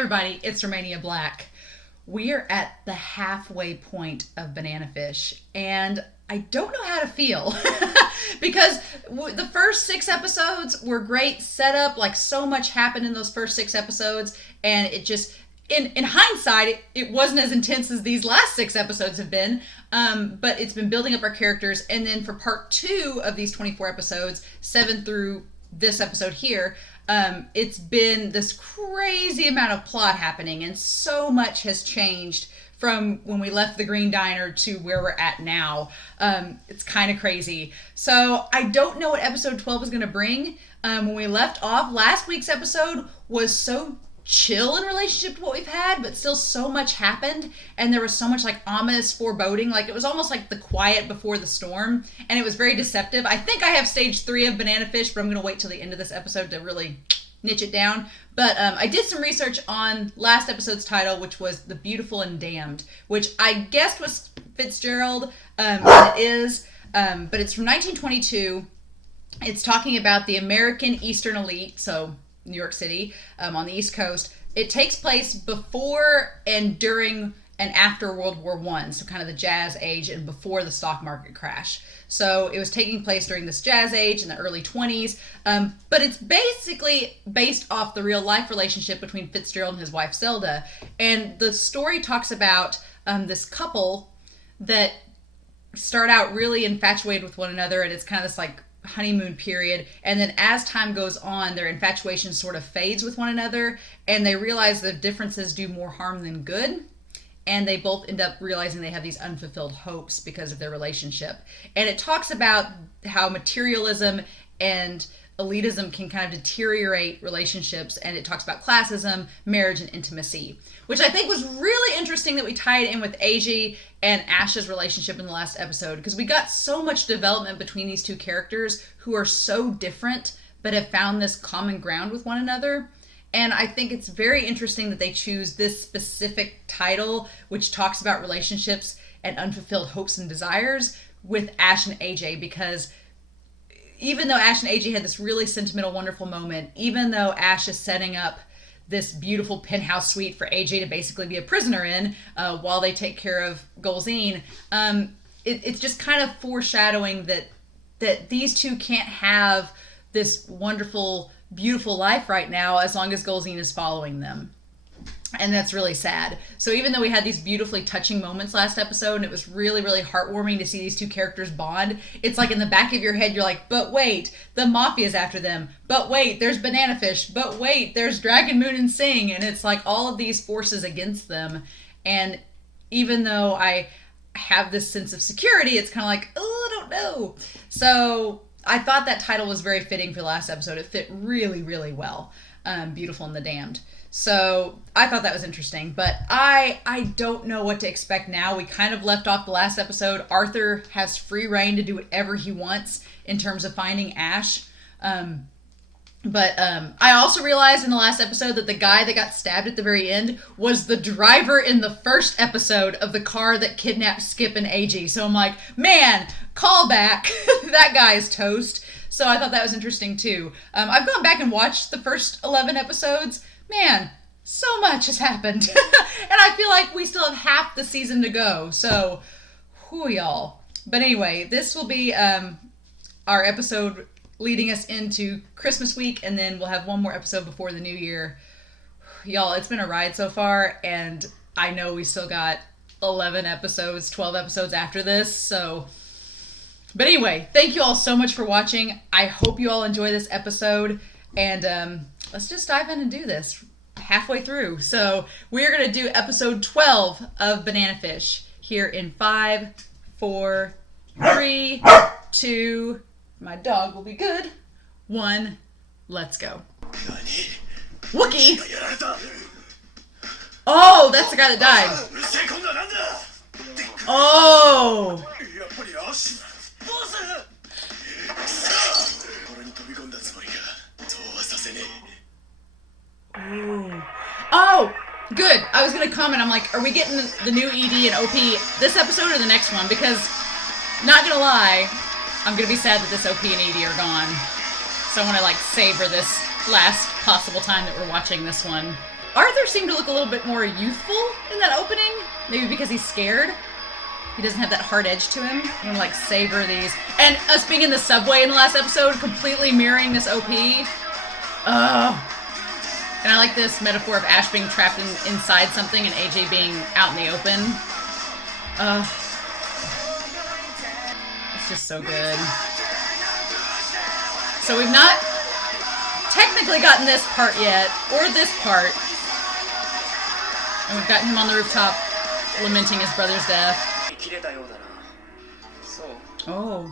everybody, it's Romania Black. We are at the halfway point of Banana Fish, and I don't know how to feel because the first 6 episodes were great setup, like so much happened in those first 6 episodes, and it just, in hindsight, it wasn't as intense as these last 6 episodes have been, but it's been building up our characters, and then for part 2 of these 24 episodes, 7 through this episode here, it's been this crazy amount of plot happening, and so much has changed from when we left the Green Diner to where we're at now. It's kind of crazy. So I don't know what episode 12 is going to bring. When we left off, last week's episode was so chill in relationship to what we've had, but still so much happened, and there was so much like ominous foreboding, like it was almost like the quiet before the storm, and it was very deceptive. I think I have stage 3 of Banana Fish, but I'm going to wait till the end of this episode to really niche it down. But I did some research on last episode's title, which was The Beautiful and Damned, which I guessed was Fitzgerald, and it is, but it's from 1922. It's talking about the American Eastern elite, so New York City, on the East Coast. It takes place before and during and after World War I, so kind of the Jazz Age and before the stock market crash. So it was taking place during this Jazz Age in the early 20s, but it's basically based off the real life relationship between Fitzgerald and his wife Zelda. And the story talks about this couple that start out really infatuated with one another, and it's kind of this like honeymoon period, and then as time goes on, their infatuation sort of fades with one another, and they realize their differences do more harm than good, and they both end up realizing they have these unfulfilled hopes because of their relationship. And it talks about how materialism and elitism can kind of deteriorate relationships, and it talks about classism, marriage, and intimacy, which I think was really interesting that we tied in with Eiji and Ash's relationship in the last episode, because we got so much development between these two characters who are so different but have found this common ground with one another. And I think it's very interesting that they choose this specific title, which talks about relationships and unfulfilled hopes and desires, with Ash and AJ, because even though Ash and AJ had this really sentimental, wonderful moment, even though Ash is setting up this beautiful penthouse suite for AJ to basically be a prisoner in while they take care of Golzine, it's just kind of foreshadowing that these two can't have this wonderful, beautiful life right now as long as Golzine is following them. And that's really sad. So even though we had these beautifully touching moments last episode, and it was really, really heartwarming to see these two characters bond, it's like in the back of your head, you're like, but wait, the Mafia's after them. But wait, there's Banana Fish. But wait, there's Dragon, Moon, and Sing. And it's like all of these forces against them. And even though I have this sense of security, it's kind of like, oh, I don't know. So I thought that title was very fitting for the last episode. It fit really, really well. Beautiful and the Damned. So I thought that was interesting, but I don't know what to expect now. We kind of left off the last episode. Arthur has free reign to do whatever he wants in terms of finding Ash. But I also realized in the last episode that the guy that got stabbed at the very end was the driver in the first episode of the car that kidnapped Skip and Eiji. So I'm like, man, call back. That guy is toast. So I thought that was interesting too. I've gone back and watched the first 11 episodes. Man, so much has happened. And I feel like we still have half the season to go. So, whew, y'all. But anyway, this will be our episode leading us into Christmas week, and then we'll have one more episode before the new year. Y'all, it's been a ride so far, and I know we still got 11 episodes, 12 episodes after this, so... But anyway, thank you all so much for watching. I hope you all enjoy this episode, and let's just dive in and do this halfway through. So we're going to do episode 12 of Banana Fish here in 5, 4, 3, 2, my dog will be good, 1, let's go. Wookie! Oh, that's the guy that died. Oh! Oh, good. I was going to comment. I'm like, are we getting the new ED and OP this episode or the next one? Because, not going to lie, I'm going to be sad that this OP and ED are gone. So I want to, like, savor this last possible time that we're watching this one. Arthur seemed to look a little bit more youthful in that opening. Maybe because he's scared. He doesn't have that hard edge to him. I'm gonna like savor these. And us being in the subway in the last episode, completely mirroring this OP. And I like this metaphor of Ash being trapped inside something and AJ being out in the open. It's just so good. So we've not technically gotten this part yet, or this part. And we've got him on the rooftop lamenting his brother's death. Oh.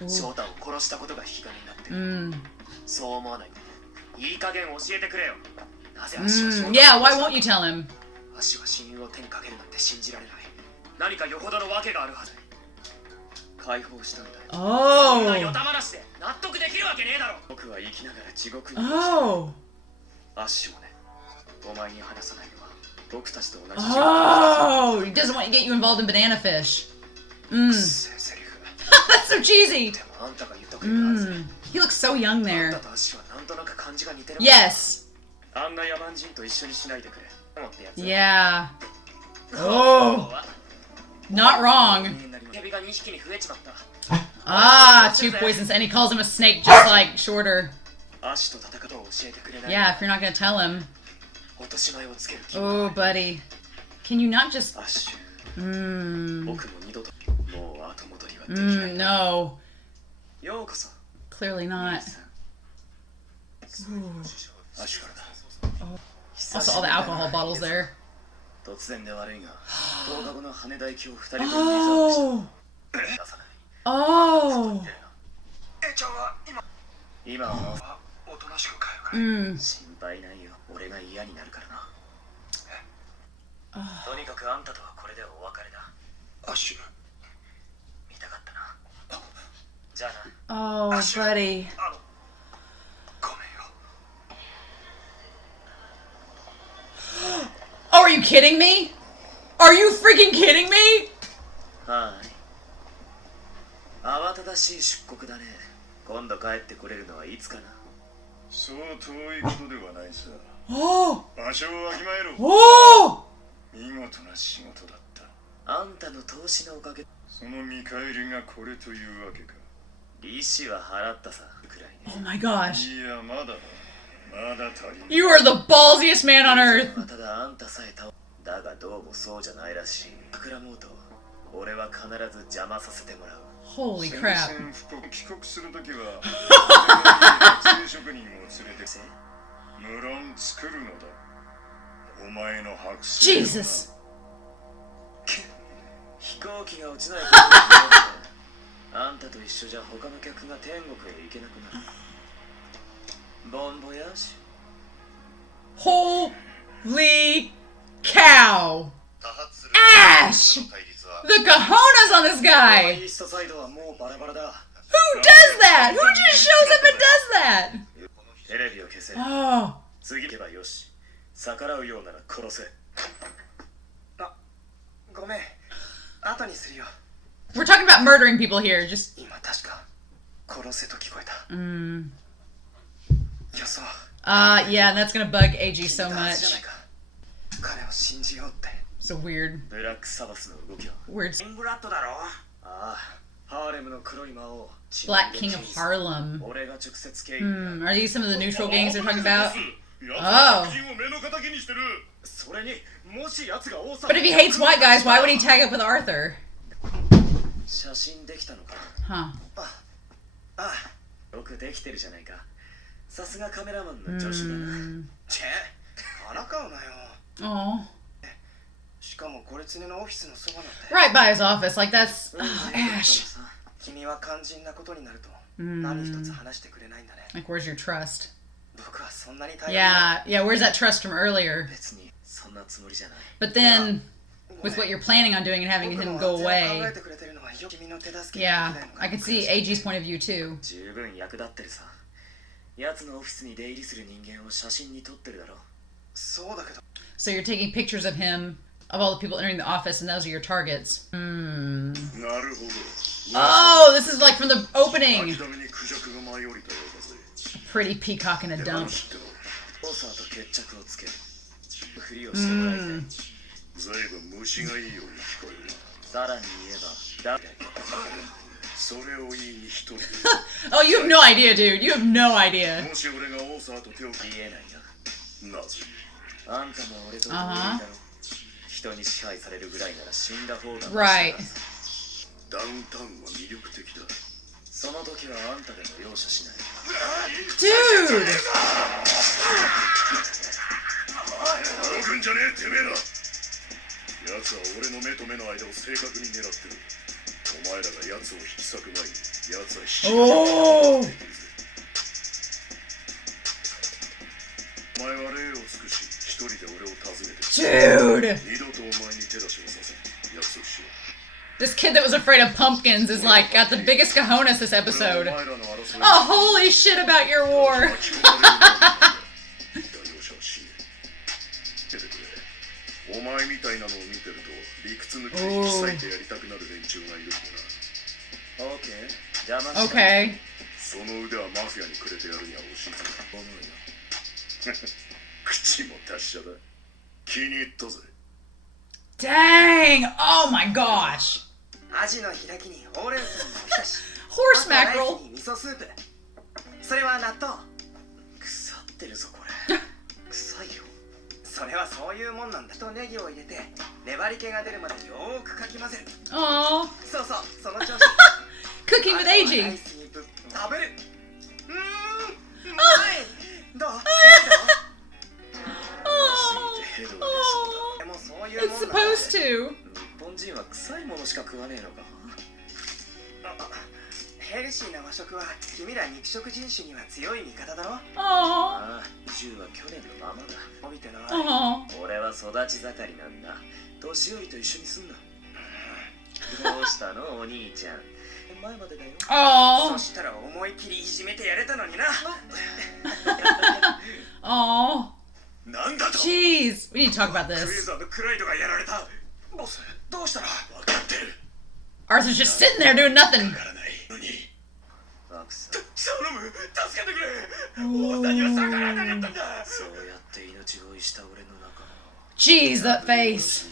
Ooh. Yeah, why won't you tell him? Oh. Oh. Oh, he doesn't want to get you involved in banana fish. That's so cheesy. He looks so young there. Yes. Yeah. Oh. Not wrong. Ah, two poisons. And he calls him a snake just like shorter. Yeah, if you're not going to tell him. Oh, buddy. Can you not just... no. Clearly not. Ooh. Also, all the alcohol bottles there. Oh! Oh! Oh, buddy. Oh, are you kidding me? Are you freaking kidding me? Oh! Oh! Oh my gosh. You are the ballsiest man on earth. Holy crap. Jesus. Holy cow. Ash! The cojones on this guy! Who does that? Who just shows up and does that? Oh. We're talking about murdering people here, just... yeah, and that's gonna bug Eiji so much. So weird. Black King of Harlem. Are these some of the neutral gangs they're talking about? Oh. But if he hates white guys, why would he tag up with Arthur? Huh. Oh. Right by his office, like that's... Oh, Ash. Like, where's your trust? Yeah, where's that trust from earlier? But then, with what you're planning on doing and having him go away... Yeah, I can see Eiji's point of view too. So you're taking pictures of him, of all the people entering the office, and those are your targets. Oh, this is like from the opening. pretty peacock in a dump. Oh, you have no idea, dude. You have no idea. Uh-huh. Right. Dude! Oh! Dude! This kid that was afraid of pumpkins is like got the biggest cojones this episode. Oh, holy shit about your war! Okay. Dang! Oh my gosh! Horse mackerel! Aww. Cooking with Eiji. It's supposed to. Oh. Oh. Jeez, we need to talk about this. Arthur's just sitting there doing nothing. Jeez, that face.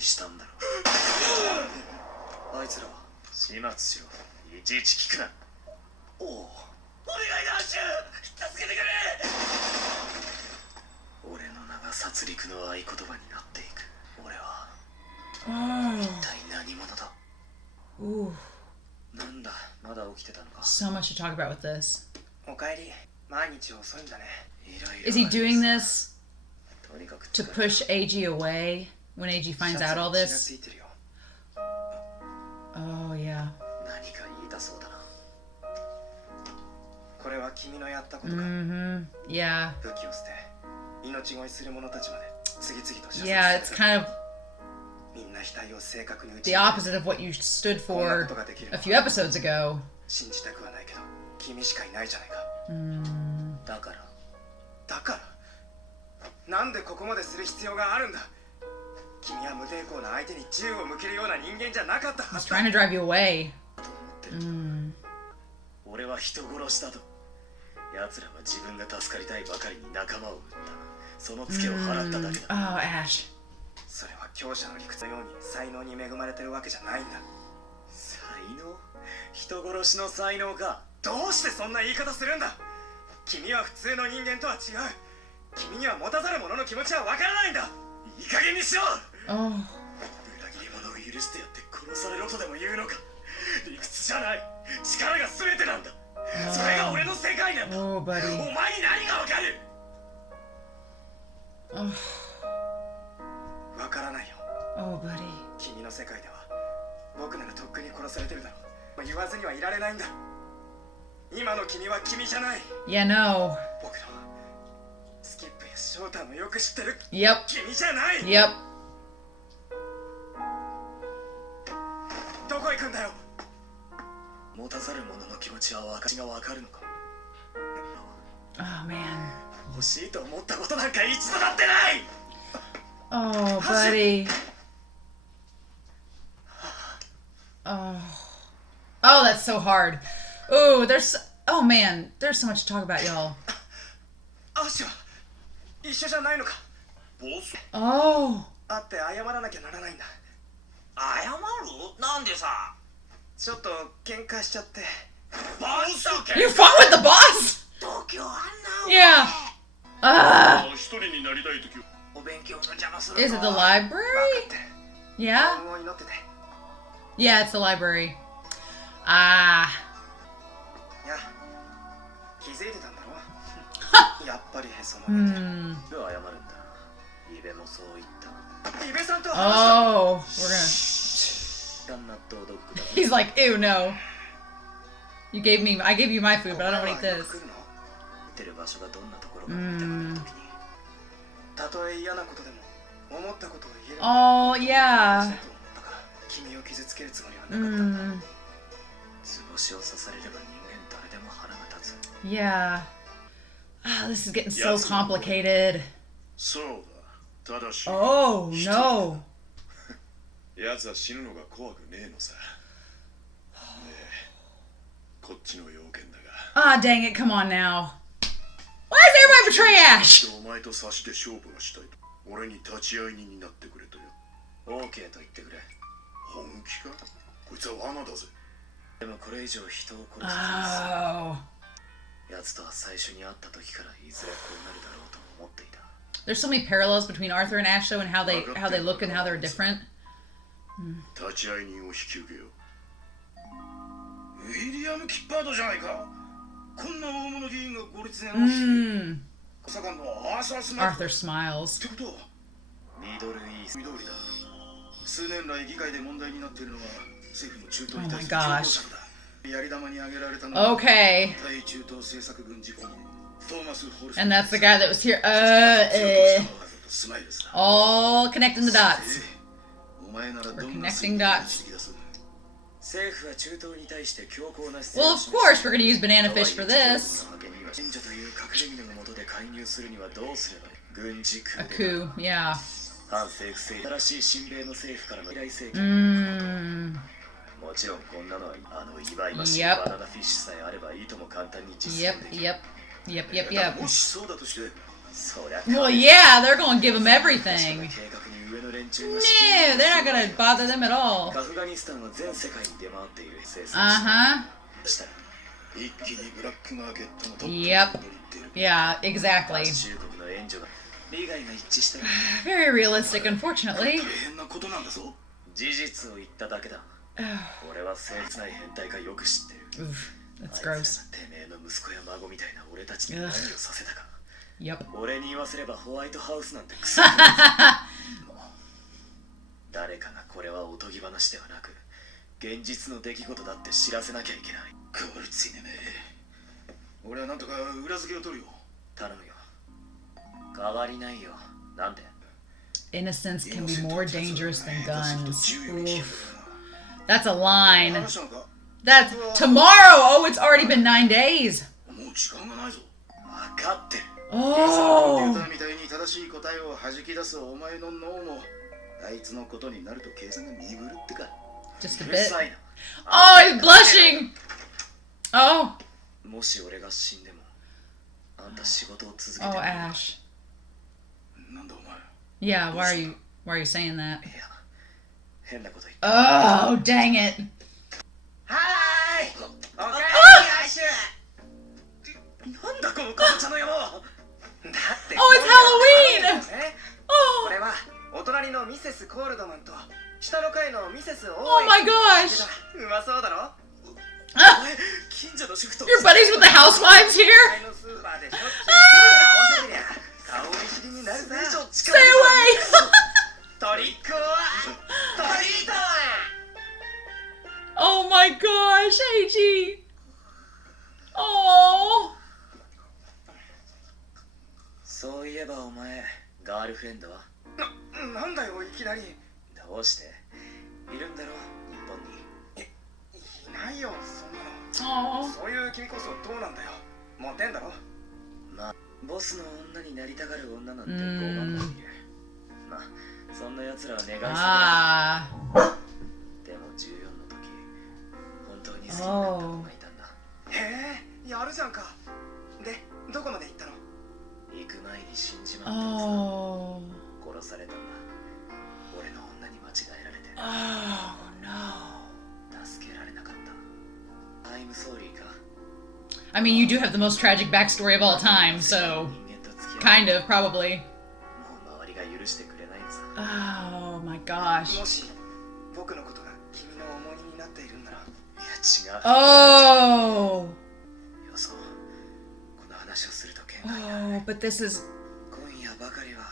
Ooh. So much to talk about with this. Is he doing this to push Eiji away when Eiji finds out all this? Oh, yeah. Mm-hmm. Yeah. Yeah, it's kind of the opposite of what you stood for a few episodes ago. He's trying to drive you away. Oh, Ash. Oh, buddy. Oh, buddy. Yeah, no. Yep. Yep. Oh, man. Oh, buddy. Oh, that's so hard. Oh, oh man, there's so much to talk about, y'all. 一緒じゃないのか。ボス Oh. 会って謝らなきゃならないんだ。謝るなんでさ。ちょっと喧嘩しちゃって。ボス You fought with the boss? 度胸あんな。 Yeah. 一人になりたいときお勉強の邪魔する Is it the 分か library? って。 Yeah? 幸運を祈ってて。 Yeah, it's the library. Ah. いや、気づいてたんだろ。やっぱりへそ曲げて。 Hmm. 謝るんだ。イベもそう言った。イベさんと話した。 Oh, we're gonna. 納豆ドッグだ。 He's like, ew, no. I gave you my food, but I don't want to eat this. てる場所がどんなところか見たくなるときに。たとえ嫌なことでも思ったことを言える。 Oh, yeah. 君を傷つけるつもりはなかったんだ。 図星を刺されれば人間誰でも腹が立つ。 Yeah. Ah, this is getting so complicated. そうだ。ただし、 Oh, no. 奴は死ぬのが怖くねえのさ。ねえ、こっちの要件だが。 Ah, dang it, come on now. Why does everybody betray Ash? お前と差しで勝負がしたいと。俺に立ち会い人になってくれとよ。 OK と言ってくれ。本気か？こいつは罠だぜ。でもこれ以上人を殺す Oh. 奴とは最初に会った時からいずれこうなるだろうと思っていた。 There's so many parallels between Arthur and Ash, though, and how they look and how they're different. 立ち会い人を引き受けよう。ウィリアム・キッパードじゃないか。こんな大物議員がご立念をして。 まさかのアーサー・スマイル Arthur smiles. ってことはミドルイース緑だ。数年来議会で問題になっているのは政府の中東に Oh 対 my する情報 gosh. 策だ。やり玉に挙げられたのは Okay. 対中東政策軍事顧問トーマス・ホルス And that's the guy that was here. スマイルズだ。 All connecting the dots. お前ならど We're んな connecting dots. 政府は中東に対して強硬な Well, of course, we're going to use banana fish for this. 賢者という隠れ蓑の下で介入するにはどうすればいい。軍事 A クーデ coup, yeah. 反政府政新しい親米の政府からの依頼請求。もちろんこんなのは祝いましい Yep. バナナフィッシュさえあればいいとも簡単に実践 Yep, できる。 yep, yep, yep, yep. もしそうだとして、そりゃ Well, yeah, they're going to give him 確か everything. な計画に上の連中が No, they're not going to bother them at all. アフガニスタンは全世界に出回っている生産 Uh-huh. したら一気にブラックマーケットのトップ Yep. に躍り出る。 Yeah, exactly. 中国の援助が利害が一致したら Very realistic, unfortunately. 大変なことなんだぞ。事実を言っただけだ。俺は切ない変態かよく知ってる。 Oof, あ that's いつら gross. てめえの息子や孫みたいな俺たちに何をさせたか。 Yep. 俺に言わせればホワイトハウスなんてクソ誰かがこれはおとぎ話ではなく現実の出来事だって知らせなきゃいけない。これついねめ。俺はなんとか裏付けを取るよ。頼むよ。変わりないよ。なんで Innocence can be more dangerous than guns. Oof. That's a line. 話したのか？ That's tomorrow. Oh, it's already been 9 days. もう時間がないぞ。分かってる。コンピュー Oh. ターみたいに正しい答えを弾き出すお前の脳もあいつのことになると計算が鈍るってか。 Just a うる bit. さいな。 Oh, he's blushing. Oh. もし俺が死んでもあんた仕事を続けて Oh, も Ash. なんだお前。 Yeah, why are you saying that? いや変なこと言って Oh, dang it. はーい。おかえりアシュ。なんだこのかぼちゃの野郎。だって Oh, it's Halloween. え？ Oh. これはお隣のミセスコールドマンと下の階のミセスオー Oh my gosh. うまそうだろ？ Ah, 近所の主婦と you're buddies with the housewives here? 前のスーパーでしょっちゅう合わせてりゃ顔見知りになるぜ。 Stay away. トリックオアトリート。 Oh my gosh, Eiji. Oh. そういえばお前ガールフレンドはなんだよいきなり。どうしているんだろ日本に。いないよそんなの。 Oh. そういう君こそどうなんだよ。モテんだろ。まあボスの女になりたがる女なんて5万もいる。まあそんな奴らは願いさ Ah. でも14の時本当に好きになった子がいたんだ。へえ、やるじゃんか。で、どこまで行ったの？行く前にに死んじまってさ、 Oh. 殺されたんだ。俺の女に間違えられて Oh no. 助けられなかった。 I'm sorry か。 I mean, you do have the most tragic backstory of all time, so 人間と付き合う kind of, probably. もう周りが許してくれないんさ。 Oh my gosh. もし僕のことが君の重荷になっているんなら、いや違う。 Oh. よそう。この話をすると喧嘩になる。 Oh, but this is... 今夜ばかりは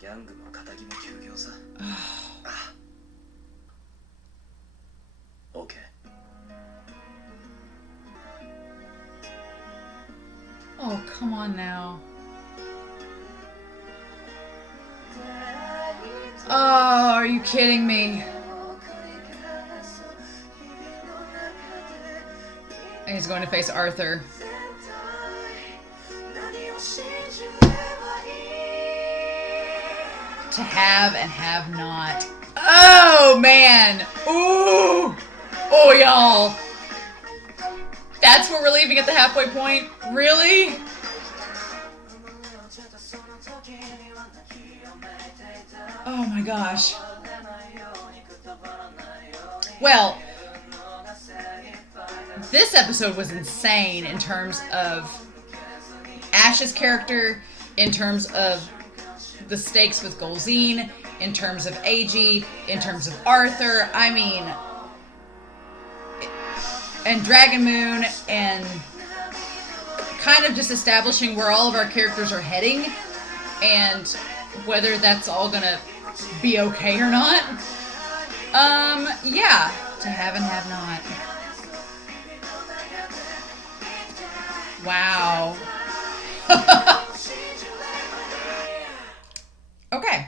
ギャングも仇も休業さ。 OK。 Oh, come on now. Oh, are you kidding me? And he's going to face Arthur. To have and have not. Oh, man. Ooh. Oh, y'all. That's what we're leaving at the halfway point? Really? Oh my gosh. Well, this episode was insane in terms of Ash's character, in terms of the stakes with Golzine, in terms of Eiji, in terms of Arthur. I mean, and Dragon Moon, and kind of just establishing where all of our characters are heading and whether that's all gonna be okay or not. Yeah, to have and have not. Wow. Okay.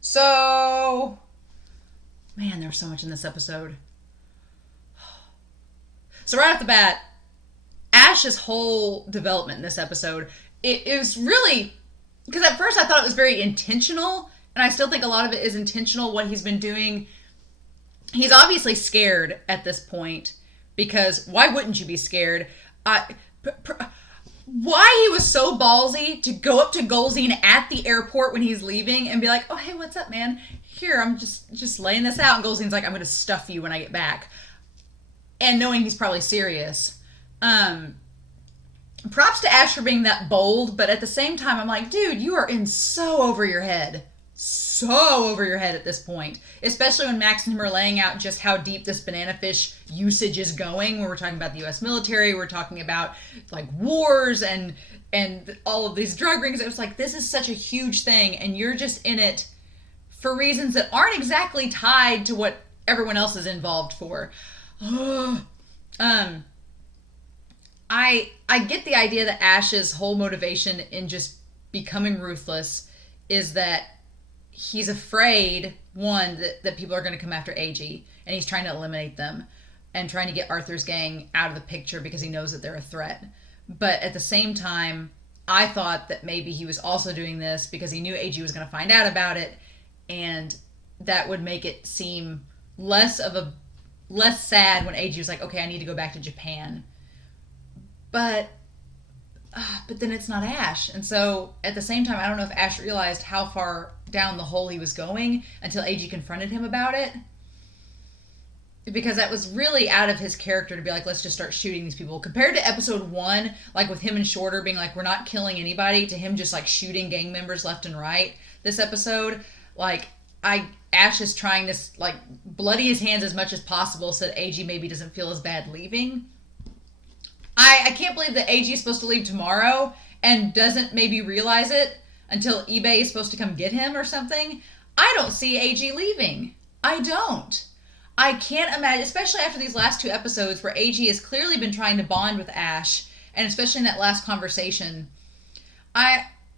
So, man, there's so much in this episode. So right off the bat, Ash's whole development in this episode, it was really, because at first I thought it was very intentional, and I still think a lot of it is intentional, what he's been doing. He's obviously scared at this point, because why wouldn't you be scared? Why he was so ballsy to go up to Golzine at the airport when he's leaving and be like, oh, hey, what's up, man? Here, I'm just laying this out. And Golzine's like, I'm going to stuff you when I get back. And knowing he's probably serious. Props to Ash for being that bold, but at the same time, I'm like, dude, you are in so over your head. So over your head at this point. Especially when Max and him are laying out just how deep this banana fish usage is going. When we're talking about the U.S. military, we're talking about like wars and all of these drug rings. It was like, this is such a huge thing, and you're just in it for reasons that aren't exactly tied to what everyone else is involved for. I get the idea that Ash's whole motivation in just becoming ruthless is that he's afraid, one, that people are going to come after Eiji, and he's trying to eliminate them and trying to get Arthur's gang out of the picture because he knows that they're a threat. But at the same time, I thought that maybe he was also doing this because he knew Eiji was going to find out about it, and that would make it seem less sad when Eiji was like, okay, I need to go back to Japan. But then it's not Ash. And so at the same time, I don't know if Ash realized how far down the hole he was going until Eiji confronted him about it. Because that was really out of his character to be like, let's just start shooting these people. Compared to episode 1, like with him and Shorter being like, we're not killing anybody, to him just like shooting gang members left and right. This episode, like, Ash is trying to like bloody his hands as much as possible so that Eiji maybe doesn't feel as bad leaving. I can't believe that Eiji is supposed to leave tomorrow and doesn't maybe realize it until eBay is supposed to come get him or something. I don't see Eiji leaving. I don't. I can't imagine, especially after these last 2 episodes where Eiji has clearly been trying to bond with Ash, and especially in that last conversation.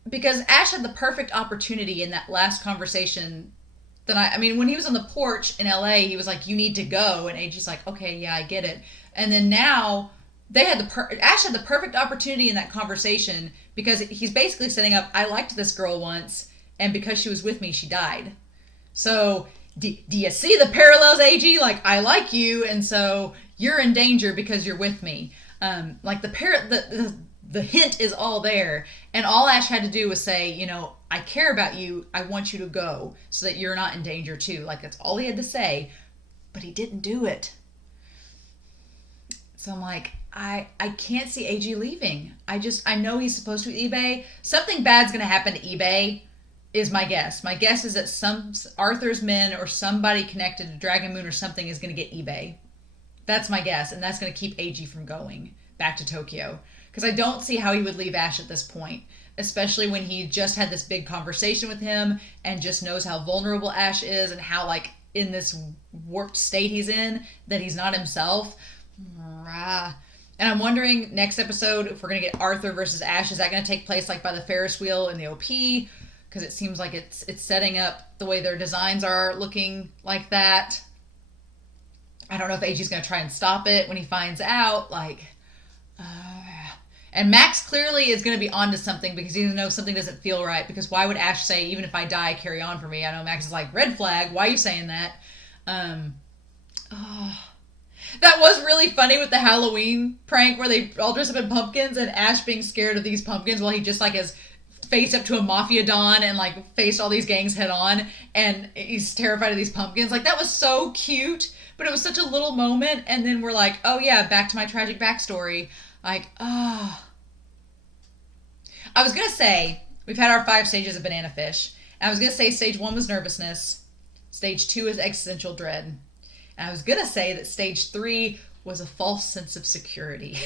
Because Ash had the perfect opportunity in that last conversation. I mean, when he was on the porch in LA, he was like, you need to go. And Eiji's like, okay, yeah, I get it. And then now Ash had the perfect opportunity in that conversation because he's basically setting up, I liked this girl once, and because she was with me, she died. So, do you see the parallels, Eiji? Like, I like you, and so you're in danger because you're with me. Like, the the hint is all there. And all Ash had to do was say, I care about you. I want you to go so that you're not in danger too. Like, that's all he had to say. But he didn't do it. So I'm like, I can't see Eiji leaving. I know he's supposed to eBay. Something bad's going to happen to eBay is my guess. My guess is that some Arthur's men or somebody connected to Dragon Moon or something is going to get eBay. That's my guess. And that's going to keep Eiji from going back to Tokyo. Because I don't see how he would leave Ash at this point. Especially when he just had this big conversation with him and just knows how vulnerable Ash is and how, like, in this warped state he's in, that he's not himself. And I'm wondering, next episode, if we're going to get Arthur versus Ash, is that going to take place, like, by the Ferris wheel in the OP? Because it seems like it's setting up the way their designs are looking like that. I don't know if Eiji's going to try and stop it when he finds out, like... And Max clearly is going to be onto something because he knows something doesn't feel right. Because why would Ash say, even if I die, carry on for me? I know Max is like, red flag, why are you saying that? That was really funny with the Halloween prank where they all dress up in pumpkins and Ash being scared of these pumpkins while he just, like, has faced up to a mafia don and, like, faced all these gangs head on. And he's terrified of these pumpkins. Like, that was so cute. But it was such a little moment. And then we're like, oh, yeah, back to my tragic backstory. Like, I was going to say, we've had our 5 stages of Banana Fish. And I was going to say stage 1 was nervousness. Stage 2 is existential dread. And I was going to say that stage 3 was a false sense of security.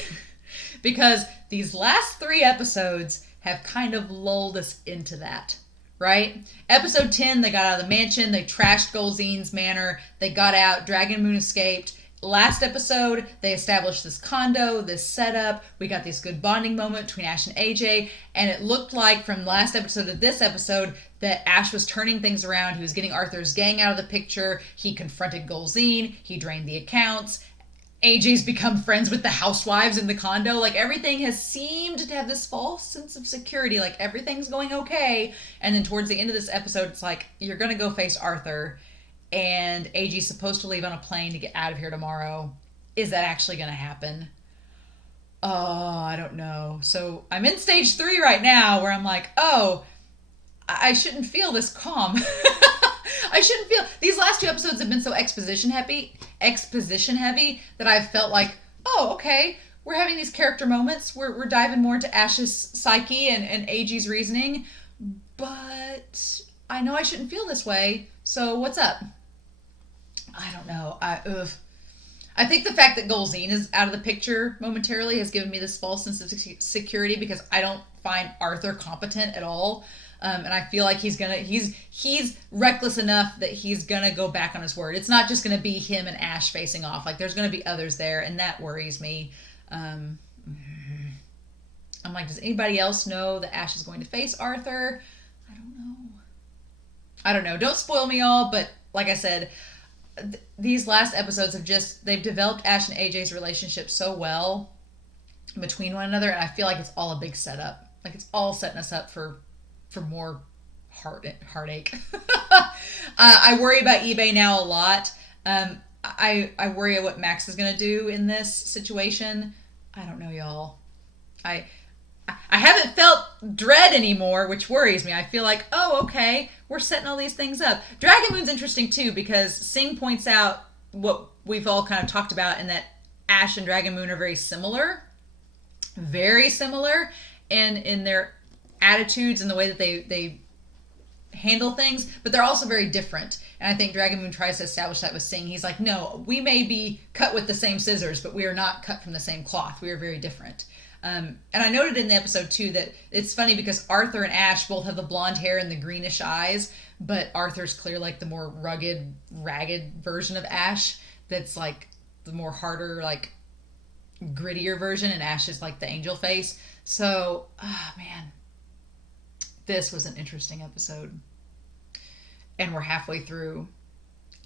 Because these last 3 episodes have kind of lulled us into that. Right? Episode 10, they got out of the mansion. They trashed Golzine's manor. They got out. Dragon Moon escaped. Last episode, they established this condo, this setup. We got this good bonding moment between Ash and AJ. And it looked like from last episode to this episode that Ash was turning things around. He was getting Arthur's gang out of the picture. He confronted Golzine. He drained the accounts. AJ's become friends with the housewives in the condo. Like, everything has seemed to have this false sense of security. Like, everything's going okay. And then towards the end of this episode, it's like, you're going to go face Arthur. And Eiji's supposed to leave on a plane to get out of here tomorrow. Is that actually going to happen? Oh, I don't know. So I'm in stage 3 right now where I'm like, oh, I shouldn't feel this calm. I shouldn't feel... These last 2 episodes have been so exposition heavy that I've felt like, oh, okay, we're having these character moments. We're diving more into Ash's psyche and Eiji's reasoning. But I know I shouldn't feel this way. So what's up? I don't know. I think the fact that Golzine is out of the picture momentarily has given me this false sense of security because I don't find Arthur competent at all. And I feel like he's reckless enough that he's gonna go back on his word. It's not just gonna be him and Ash facing off. Like, there's gonna be others there, and that worries me. I'm like, does anybody else know that Ash is going to face Arthur? I don't know. Don't spoil me all, but like I said, these last episodes they've developed Ash and AJ's relationship so well between one another, and I feel like it's all a big setup. Like, it's all setting us up for more heartache. I worry about eBay now a lot. I worry about what Max is going to do in this situation. I don't know, y'all. I haven't felt dread anymore, which worries me. I feel like, oh, okay, we're setting all these things up. Dragon Moon's interesting, too, because Singh points out what we've all kind of talked about, and that Ash and Dragon Moon are very similar. Very similar in their attitudes and the way that they handle things, but they're also very different. And I think Dragon Moon tries to establish that with Singh. He's like, no, we may be cut with the same scissors, but we are not cut from the same cloth. We are very different. And I noted in the episode, too, that it's funny because Arthur and Ash both have the blonde hair and the greenish eyes, but Arthur's clearly like the more rugged, ragged version of Ash that's like the more harder, like grittier version, and Ash is like the angel face. So, man, this was an interesting episode. And we're halfway through,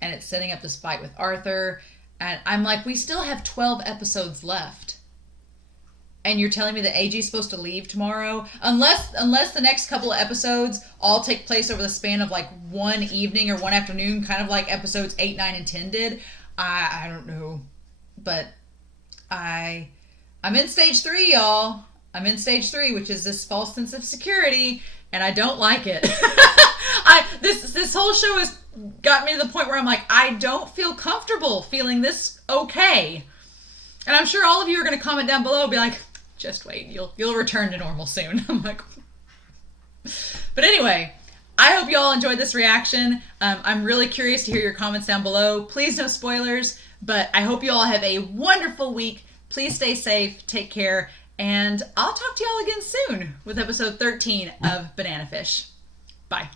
and it's setting up this fight with Arthur, and I'm like, we still have 12 episodes left. And you're telling me that Eiji's supposed to leave tomorrow? Unless the next couple of episodes all take place over the span of like one evening or one afternoon, kind of like episodes 8, 9, and 10 did. I don't know. But I'm in stage 3, y'all. I'm in stage 3, which is this false sense of security, and I don't like it. This whole show has got me to the point where I'm like, I don't feel comfortable feeling this okay. And I'm sure all of you are going to comment down below and be like, just wait, you'll return to normal soon. I'm like, but anyway, I hope you all enjoyed this reaction. I'm really curious to hear your comments down below. Please no spoilers, but I hope you all have a wonderful week. Please stay safe, take care, and I'll talk to y'all again soon with episode 13 of Banana Fish. Bye.